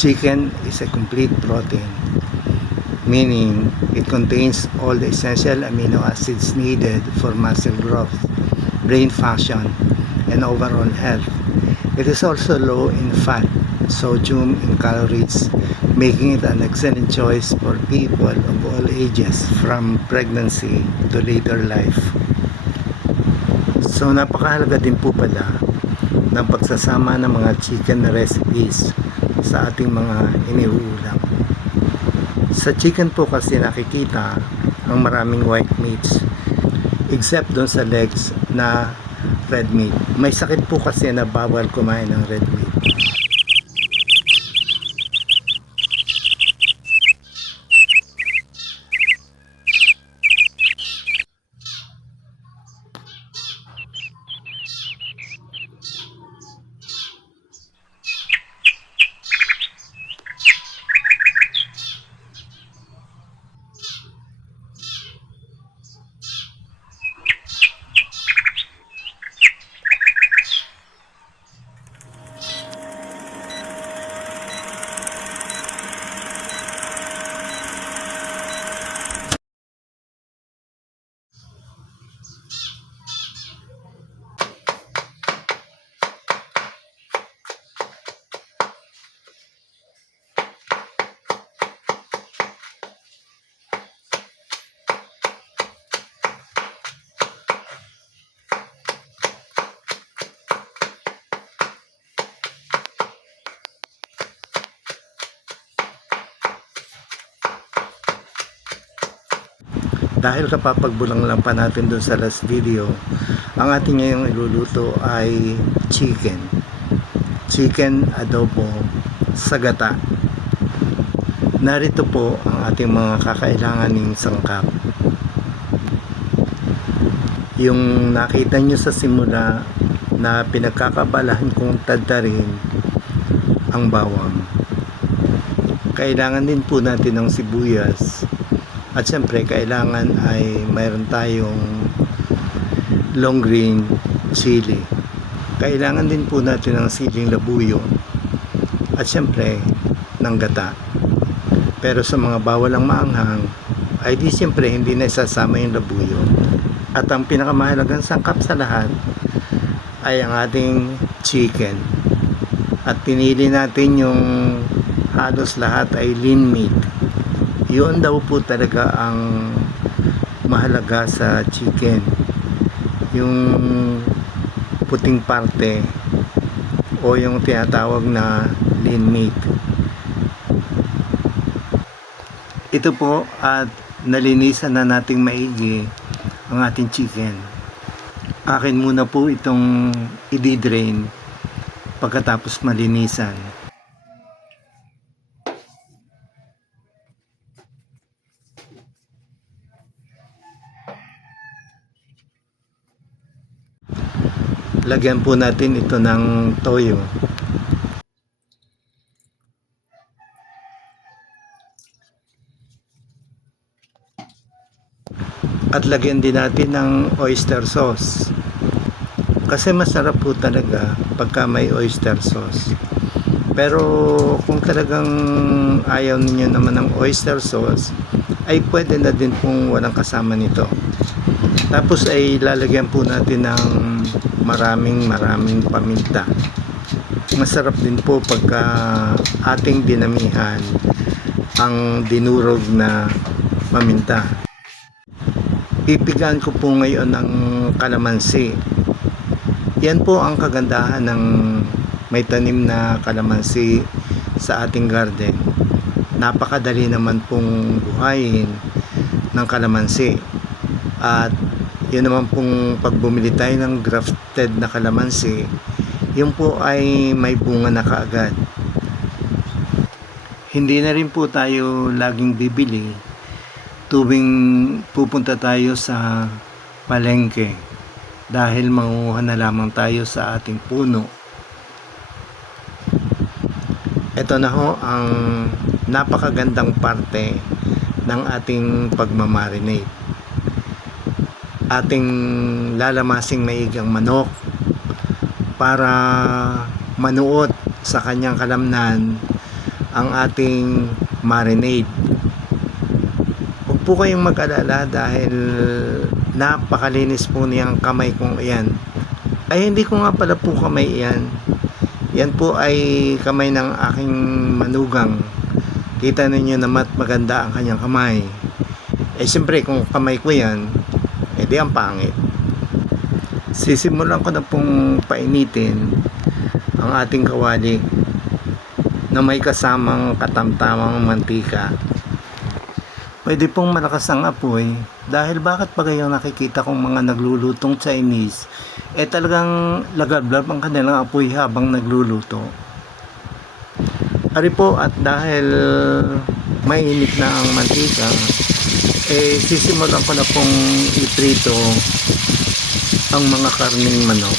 Chicken is a complete protein, meaning it contains all the essential amino acids needed for muscle growth, brain function, and overall health. It is also low in fat, sodium, and calories, making it an excellent choice for people of all ages from pregnancy to later life. So napakahalaga din po pala ng pagsasama ng mga chicken recipes sa ating mga iniuulam. Sa chicken po kasi nakikita ang maraming white meats except doon sa legs na red meat. May sakit po kasi na bawal kumain ng red meat. Dahil kapapagbulang lang pa natin dun sa last video, ang ating ngayong iluluto ay chicken adobo sa gata. Narito po ang ating mga kakailanganing sangkap. Yung nakita nyo sa simula na pinagkakabalahan kong tadtarin ang bawang. Kailangan din po natin ng sibuyas. At siyempre, kailangan ay mayroon tayong long green chili. Kailangan din po natin ng siling labuyo. At siyempre, ng gata. Pero sa mga bawal ang maanghang, ay di siyempre hindi na isasama yung labuyo. At ang pinakamahalagang sangkap sa lahat ay ang ating chicken. At pinili natin yung halos lahat ay lean meat. Yun daw po talaga ang mahalaga sa chicken, yung puting parte o yung tinatawag na lean meat. Ito po, at nalinisan na nating maigi ang ating chicken. Akin muna po itong i-drain pagkatapos malinisan. Lagyan po natin ito ng toyo. At lagyan din natin ng oyster sauce. Kasi masarap po talaga pagka may oyster sauce. Pero kung talagang ayaw ninyo naman ng oyster sauce, ay pwede na din pong walang kasama nito. Tapos ay lalagyan po natin ng maraming paminta. Masarap din po pagka ating dinamihan ang dinurog na paminta. Pipigaan ko po ngayon ng kalamansi. Yan po ang kagandahan ng may tanim na kalamansi sa ating garden. Napakadali naman pong buhayin ng kalamansi. At yun naman pong pag bumili tayo ng grafted na kalamansi, yun po ay may bunga na kaagad. Hindi na rin po tayo laging bibili tuwing pupunta tayo sa palengke, dahil manguha na lamang tayo sa ating puno. Ito na ho ang napakagandang parte ng ating pagmamarinate. Ating lalamasing maigang manok para manuot sa kanyang kalamnan ang ating marinade. Huwag po kayong mag-alala dahil napakalinis po niyang kamay kong iyan. Ay hindi ko nga pala po kamay iyan. Yan po ay kamay ng aking manugang. Kita ninyo naman maganda ang kanyang kamay. Eh siyempre kung kamay ko yan, edi ang pangit. Sisimulan ko na pong painitin ang ating kawali na may kasamang katamtamang mantika. Pwede pong malakas ang apoy dahil bakit pa kayong nakikita kong mga naglulutong Chinese talagang lagablab ang kanilang apoy habang nagluluto. Ari po, at dahil mainit na ang mantika, sisimulan ko na pong iprito ang mga karning manok.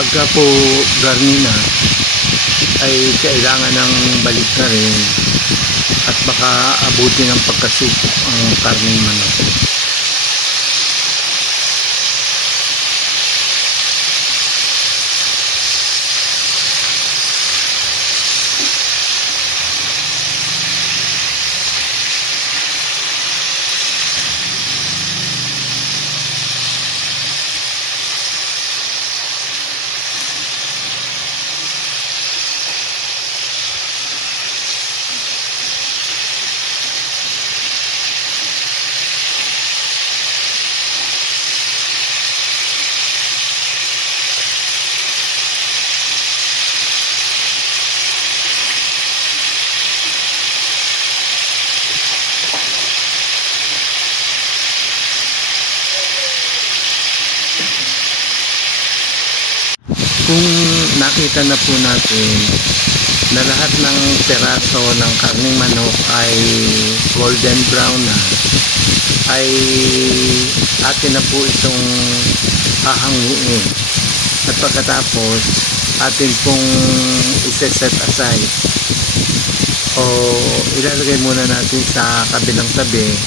Pagka po garni na ay kailangan ng balik na rin at baka abutin ng pagkasupok ang karning manok. Kung nakita na po natin na lahat ng peraso ng karning manok ay golden brown na, ay atin na po itong hahanguin. At pagkatapos, atin pong iseset aside o ilalagay muna natin sa kabilang tabi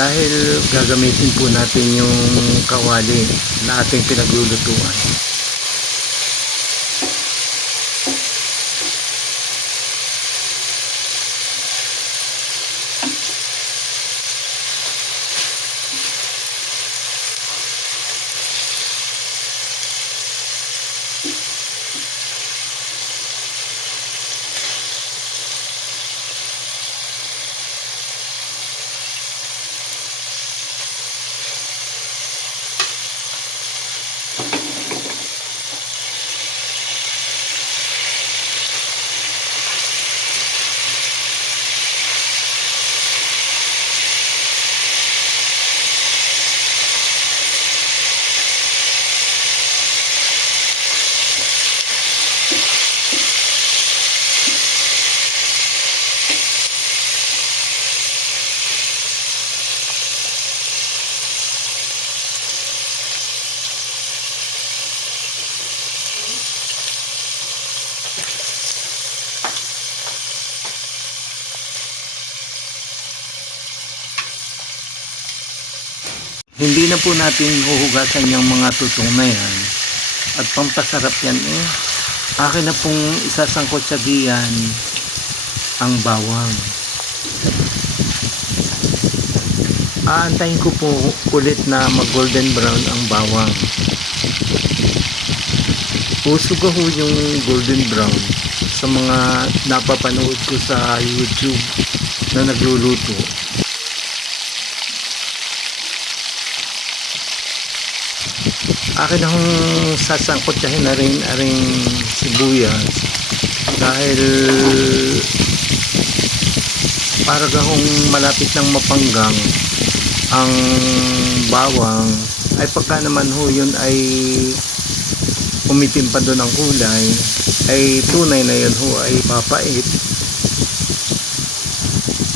dahil gagamitin po natin yung kawali na ating pinaglulutuan. Hindi na po natin huhugasan yung mga tutong na yan. At pampasarap yan akin na pong isasangkot sa diyan ang bawang. Aantayin ko po ulit na mag golden brown ang bawang. Usog ho yung golden brown sa mga napapanood ko sa YouTube na nagluluto. Akin akong sasangkotyahin na rin aring sibuyas dahil para gahong malapit ng mapanggang ang bawang ay pagka naman ho yun ay umitim pa doon ang kulay ay tunay na yun ho ay papait.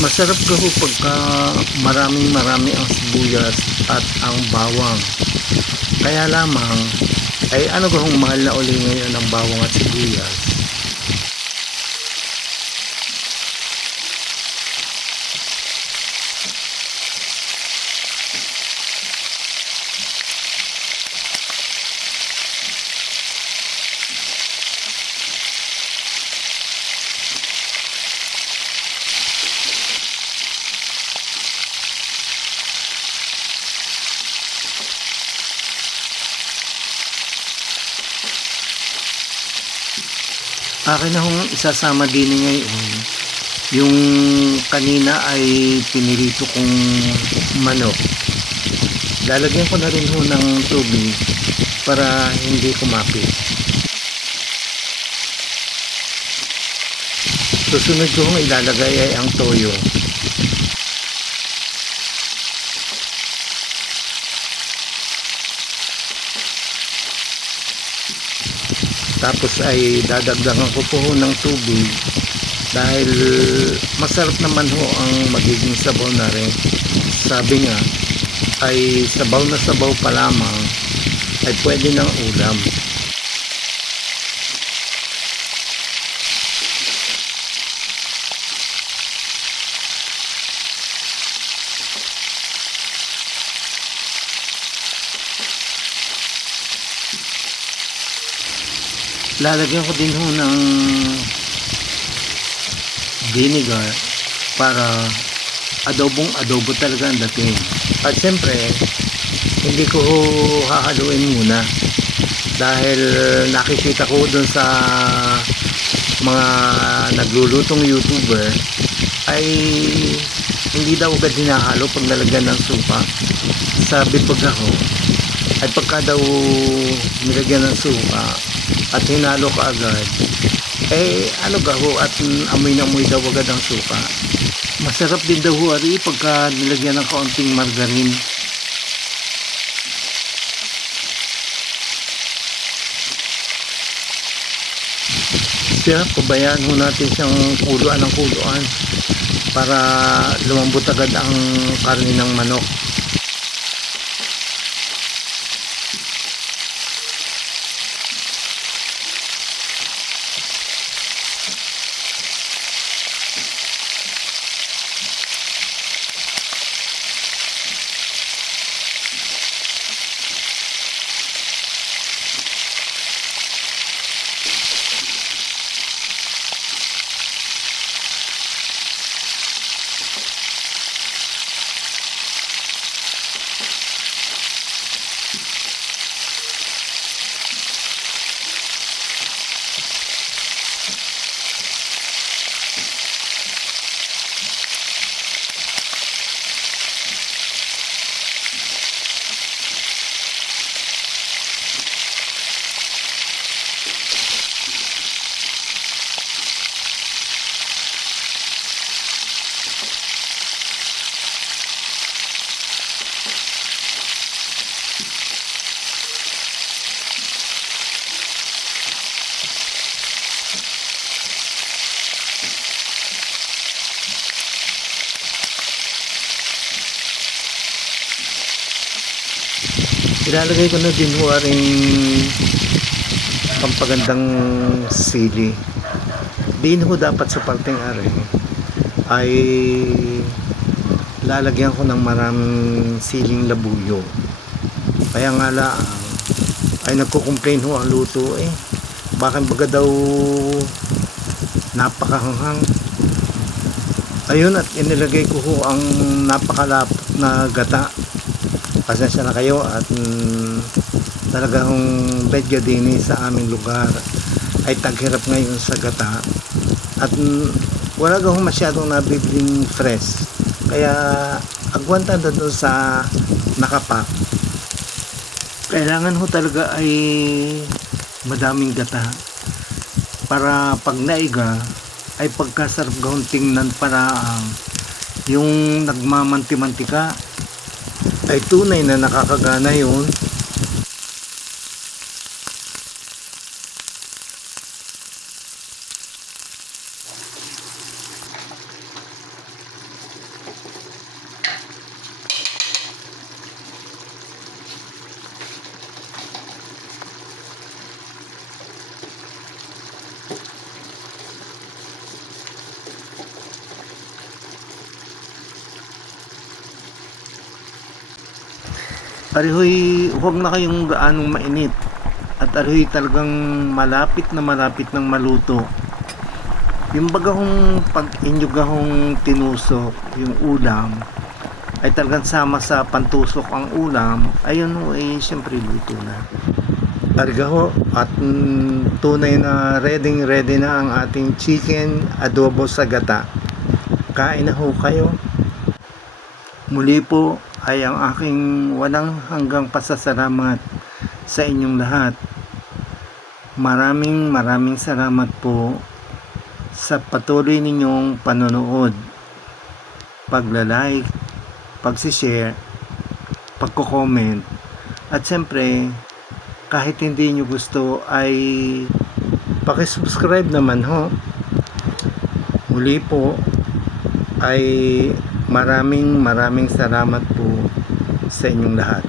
Masarap ka ho pagka marami ang sibuyas at ang bawang. Kaya lamang ay ano gahong mahal na uli ngayon ang bawang at sibuyas. Akin na hong isasama din ngayon yung kanina ay pinirito kong manok. Lalagyan ko na rin ho ng tubig para hindi kumapit. Susunod ko hong ilalagay ay ang toyo. Tapos ay dadagdagan ko po ng tubig dahil masarap naman ho ang magiging sabaw na rin. Sabi nga ay sabaw na sabaw pa lamang ay pwede ng ulam. Lalagyan ko din ho ng vinegar para adobo talaga ang dating. At siyempre hindi ko hahaluin muna dahil nakikita ko doon sa mga naglulutong YouTuber ay hindi daw agad hinahalo pag nalagyan ng suka. Sabi pag ako ay pagka daw nilagyan ng suka at hinalo ka agad ano gaho at amoy na amoy daw agad ang suka. Masarap din daw ari pagka nilagyan ng kaunting margarine. Siya pabayaan ho natin siyang kuluan ng kuluan para lumambot agad ang karne ng manok. Ilalagay ko na din ho aring pampagandang sili. Din ho dapat sa parteng ari ay lalagyan ko ng maraming siling labuyo. Kaya nga lang ay nagko-complain ho ang luto bakit baga daw napakahanghang. Ayun, at inilagay ko ho ang napakalapot na gata. Pasensya na kayo at talagang bedya din sa aming lugar ay taghirap ngayon sa gata at wala daw masyadong nabibiling fresh, kaya agwanta na doon sa nakapak. Kailangan ho talaga ay madaming gata para pag naiga ay pagkasarap gawang tingnan. Para yung nagmamanti-mantika ay tunay na nakakagana yun. Arihoy, huwag na kayong gaanong mainit at arihoy talagang malapit ng maluto. Yung bagahong pag inyog ahong tinusok yung ulam ay talagang sama sa pantusok ang ulam, ayun ho syempre luto na. Ariga ho, at tunay na ready na ang ating chicken adobo sa gata. Kain na ho kayo. Muli po ay ang aking walang hanggang pasasalamat sa inyong lahat. Maraming salamat po sa patuloy ninyong panonood, pagla-like, pag-share, pagko-comment, at siyempre kahit hindi nyo gusto ay paki-subscribe naman ho. Muli po ay maraming salamat po sa inyong lahat.